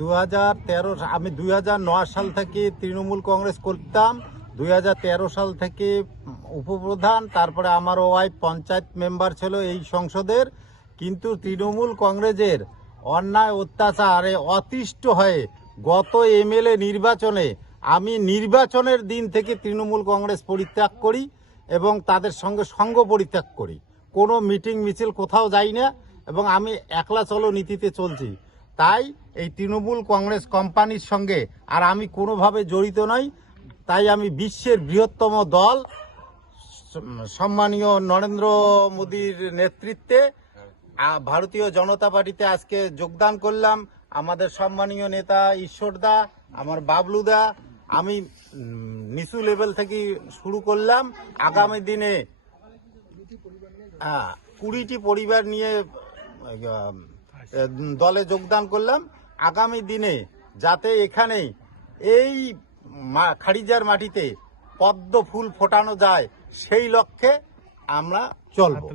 দু হাজার তেরো আমি দুই হাজার নয় সাল থেকে তৃণমূল কংগ্রেস করতাম, দুই হাজার তেরো সাল থেকে উপপ্রধান, তারপরে আমার ওয়াইফ পঞ্চায়েত মেম্বার ছিল এই সংসদের। কিন্তু তৃণমূল কংগ্রেসের অন্যায়, অত্যাচারে অতিষ্ঠ হয়ে গত এমএলএ নির্বাচনে আমি নির্বাচনের দিন থেকে তৃণমূল কংগ্রেস পরিত্যাগ করি এবং তাদের সঙ্গে সঙ্গ পরিত্যাগ করি। কোনো মিটিং মিছিল কোথাও যাই না এবং আমি একলা চলো নীতিতে চলছি। তাই এই তৃণমূল কংগ্রেস কোম্পানির সঙ্গে আর আমি কোনোভাবে জড়িত নই। তাই আমি বিশ্বের বৃহত্তম দল, সম্মানীয় নরেন্দ্র মোদীর নেতৃত্বে ভারতীয় জনতা পার্টিতে আজকে যোগদান করলাম। আমাদের সম্মানীয় নেতা ঈশ্বরদা আমার বাবলুদা আমি নিচু লেভেল থেকে শুরু করলাম। আগামী দিনে হ্যাঁ কুড়িটি পরিবার নিয়ে দলে যোগদান করলাম। আগামী দিনে যাতে এখানে এই খারিজার মাটিতে পদ্ম ফুল ফোটানো যায়, সেই লক্ষ্যে আমরা চলবো।